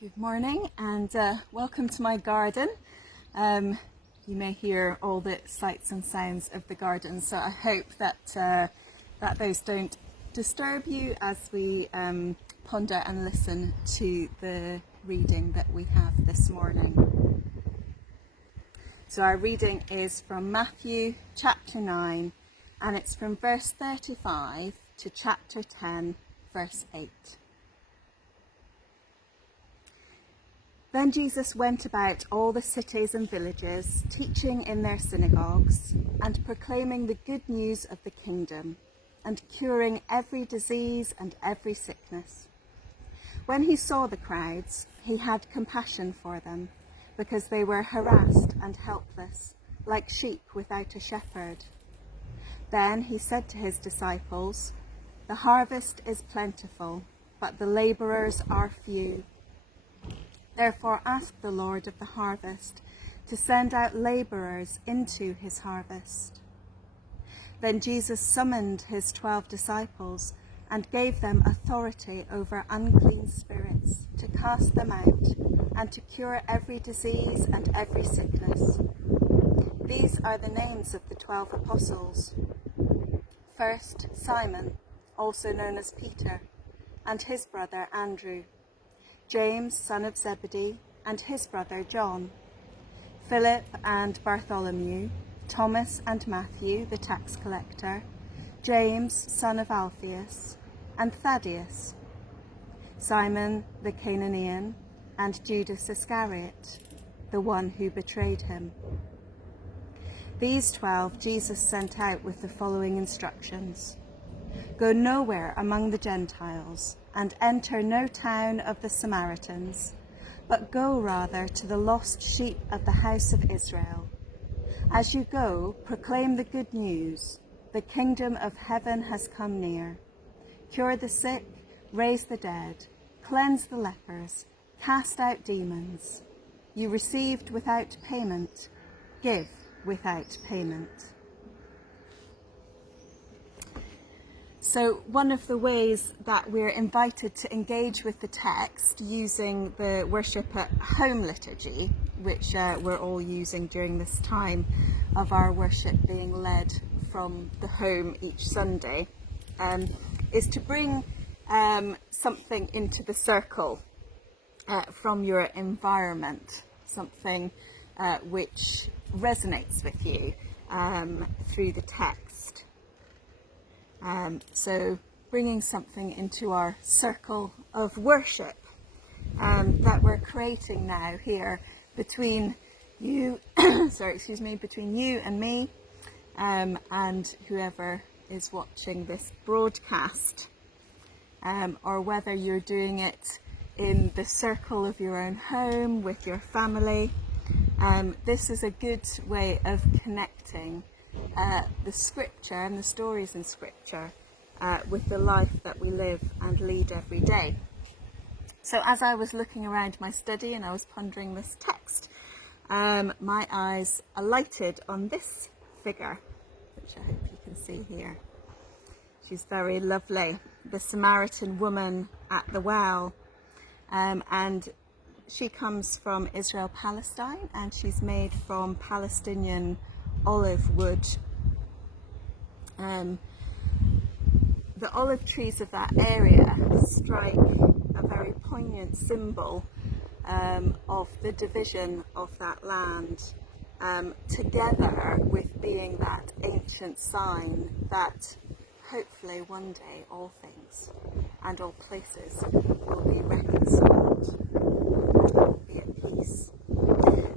Good morning and welcome to my garden. You may hear all the sights and sounds of the garden, so I hope that those don't disturb you as we ponder and listen to the reading that we have this morning. So our reading is from Matthew chapter 9, and it's from verse 35 to chapter 10, verse 8. Then Jesus went about all the cities and villages, teaching in their synagogues, and proclaiming the good news of the kingdom, and curing every disease and every sickness. When he saw the crowds, he had compassion for them, because they were harassed and helpless, like sheep without a shepherd. Then he said to his disciples, "The harvest is plentiful, but the labourers are few. Therefore ask the Lord of the harvest to send out labourers into his harvest." Then Jesus summoned his 12 disciples and gave them authority over unclean spirits to cast them out and to cure every disease and every sickness. These are the names of the 12 apostles. First, Simon, also known as Peter, and his brother Andrew. James, son of Zebedee, and his brother John. Philip and Bartholomew, Thomas and Matthew, the tax collector, James, son of Alphaeus, and Thaddeus. Simon the Cananaean, and Judas Iscariot, the one who betrayed him. These 12 Jesus sent out with the following instructions: "Go nowhere among the Gentiles, and enter no town of the Samaritans, but go rather to the lost sheep of the house of Israel. As you go, proclaim the good news. The kingdom of heaven has come near. Cure the sick, raise the dead, cleanse the lepers, cast out demons. You received without payment, give without payment." So one of the ways that we're invited to engage with the text using the worship at home liturgy, which we're all using during this time of our worship being led from the home each Sunday, is to bring something into the circle from your environment, something which resonates with you through the text. So bringing something into our circle of worship that we're creating now here between you, between you and me, and whoever is watching this broadcast, or whether you're doing it in the circle of your own home with your family. This is a good way of connecting the scripture and the stories in scripture with the life that we live and lead every day. So as I was looking around my study and I was pondering this text, my eyes alighted on this figure, which I hope you can see here. She's very lovely, the Samaritan woman at the well, and she comes from Israel, Palestine, and she's made from Palestinian olive wood. The olive trees of that area strike a very poignant symbol of the division of that land, together with being that ancient sign that hopefully one day all things and all places will be reconciled, will be at peace.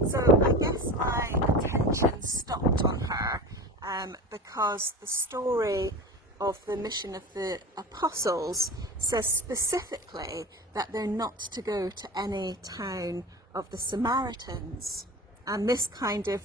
So I guess my attention stopped on her because the story of the mission of the apostles says specifically that they're not to go to any town of the Samaritans. And this kind of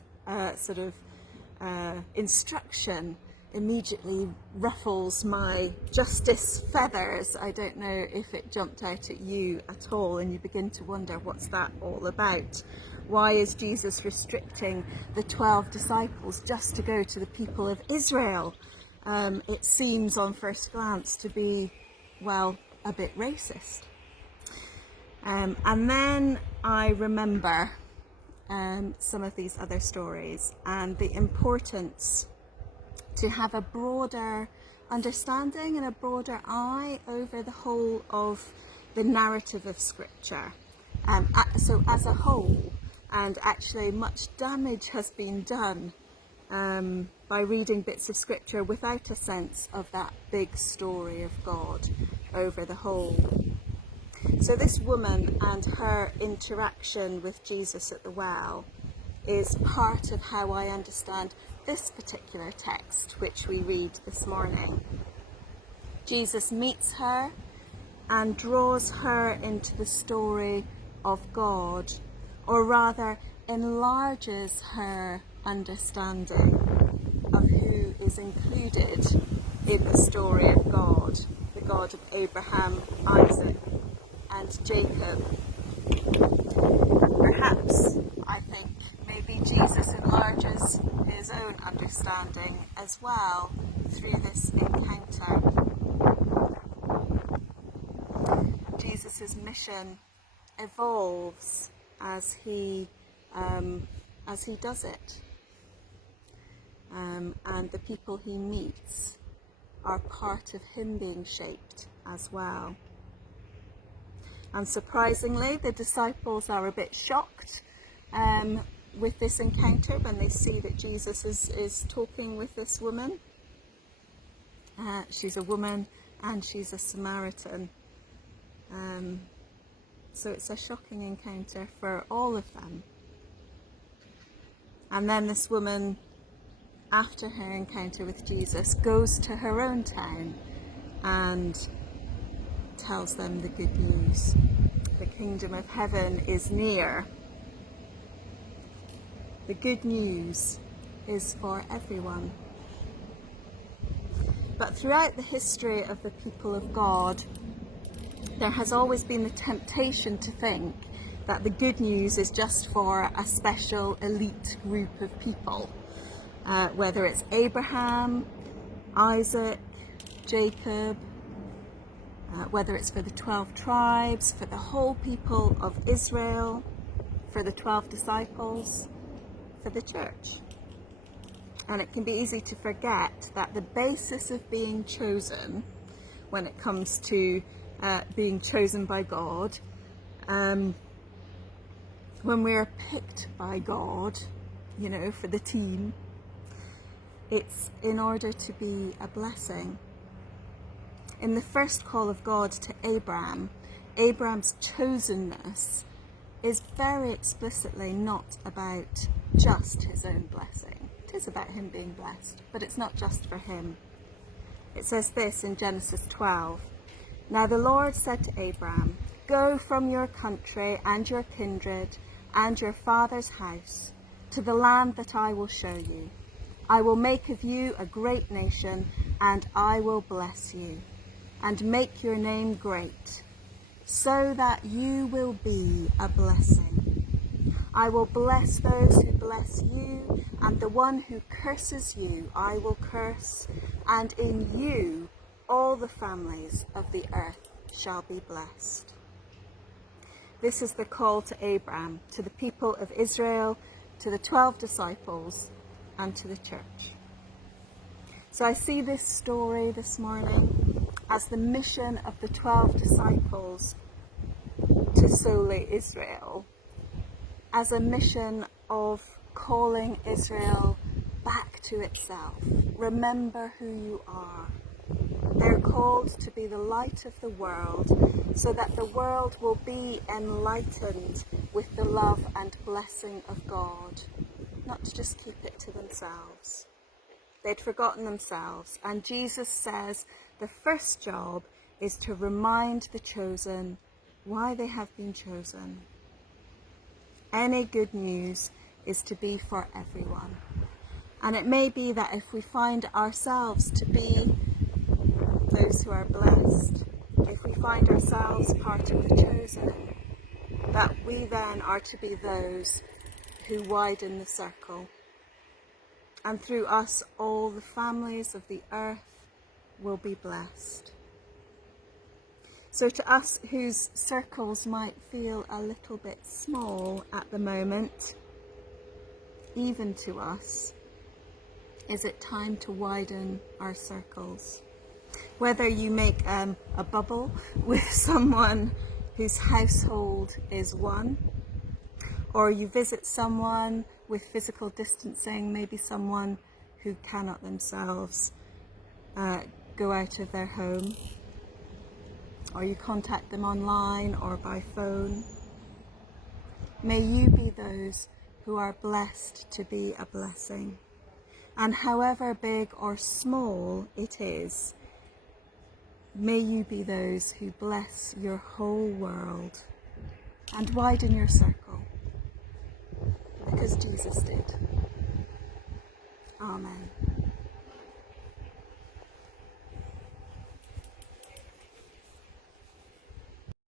instruction immediately ruffles my justice feathers. I don't know if it jumped out at you at all and you begin to wonder, what's that all about? Why is Jesus restricting the 12 disciples just to go to the people of Israel? It seems on first glance to be, well, a bit racist. And then I remember some of these other stories and the importance to have a broader understanding and a broader eye over the whole of the narrative of Scripture. So as a whole, and actually much damage has been done by reading bits of Scripture without a sense of that big story of God over the whole. So this woman and her interaction with Jesus at the well is part of how I understand this particular text, which we read this morning. Jesus meets her and draws her into the story of God, or rather enlarges her understanding of who is included in the story of God, the God of Abraham, Isaac, and Jacob. Perhaps, I think, maybe Jesus enlarges his own understanding as well through this encounter. Jesus' mission evolves as he does it, and the people he meets are part of him being shaped as well. Unsurprisingly, the disciples are a bit shocked with this encounter when they see that Jesus is talking with this woman. She's a woman and she's a Samaritan. So it's a shocking encounter for all of them. And then this woman, after her encounter with Jesus, goes to her own town and tells them the good news. The kingdom of heaven is near. The good news is for everyone. But throughout the history of the people of God, there has always been the temptation to think that the good news is just for a special elite group of people, whether it's Abraham, Isaac, Jacob, whether it's for the 12 tribes, for the whole people of Israel, for the 12 disciples, for the church. And it can be easy to forget that the basis of being chosen, when it comes to being chosen by God, when we're picked by God, you know, for the team, it's in order to be a blessing. In the first call of God to Abraham, Abraham's chosenness is very explicitly not about just his own blessing. It is about him being blessed, but it's not just for him. It says this in Genesis 12. Now the Lord said to Abraham, "Go from your country and your kindred and your father's house to the land that I will show you. I will make of you a great nation, and I will bless you and make your name great, so that you will be a blessing. I will bless those who bless you, and the one who curses you I will curse, and in you all the families of the earth shall be blessed." This is the call to Abraham, to the people of Israel, to the 12 disciples, and to the church. So I see this story this morning as the mission of the 12 disciples to Soli Israel, as a mission of calling Israel back to itself. Remember who you are. They're called to be the light of the world, so that the world will be enlightened with the love and blessing of God, not to just keep it to themselves. They'd forgotten themselves, and Jesus says the first job is to remind the chosen why they have been chosen. Any good news is to be for everyone. And it may be that if we find ourselves to be those who are blessed, if we find ourselves part of the chosen, that we then are to be those who widen the circle. And through us, all the families of the earth will be blessed. So to us whose circles might feel a little bit small at the moment, even to us, is it time to widen our circles? Whether you make a bubble with someone whose household is one, or you visit someone with physical distancing, maybe someone who cannot themselves go out of their home, or you contact them online or by phone. May you be those who are blessed to be a blessing. And however big or small it is, may you be those who bless your whole world and widen your circle, because Jesus did. Amen.